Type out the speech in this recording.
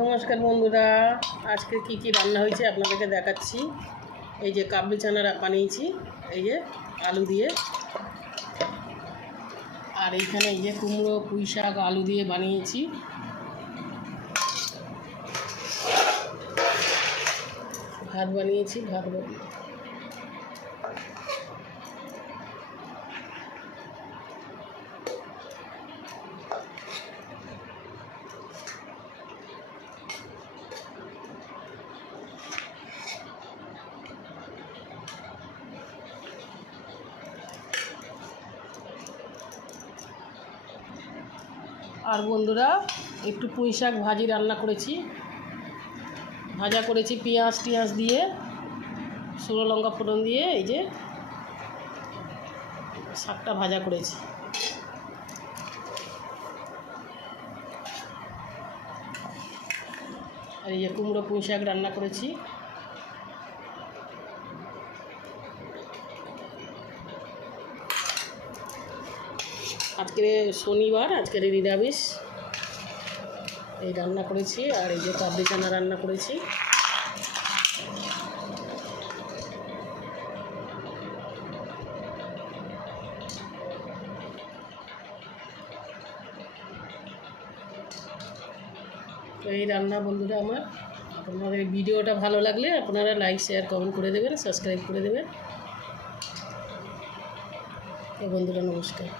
নমস্কার বন্ধুরা, আজকে কি কি রান্না হয়েছে আপনাদেরকে দেখাচ্ছি। এই যে কাবলি চানা বানিয়েছি, এই যে আলু দিয়ে। আর এইখানে এই যে কুমড়ো পুঁই শাক আলু দিয়ে বানিয়েছি। ভাত বানিয়েছি, আর বন্ধুরা একটু পুঁই শাক ভাজি রান্না করেছি, ভাজা করেছি পেঁয়াজ দিয়ে, শুকনো লঙ্কা ফোড়ন দিয়ে। এই যে শাকটা ভাজা করেছি। আর এই যে কুমড়ো পুঁই শাক রান্না করেছি। আজকে শনিবার, আজকের নিরামিষ এই রান্না করেছি। আর এই যে কাবলি চানা রান্না করেছি। তো এই রান্না বন্ধুরা আমার। আপনাদের ভিডিওটা ভালো লাগলে আপনারা লাইক শেয়ার কমেন্ট করে দেবেন, সাবস্ক্রাইব করে দেবেন। তো বন্ধুরা নমস্কার।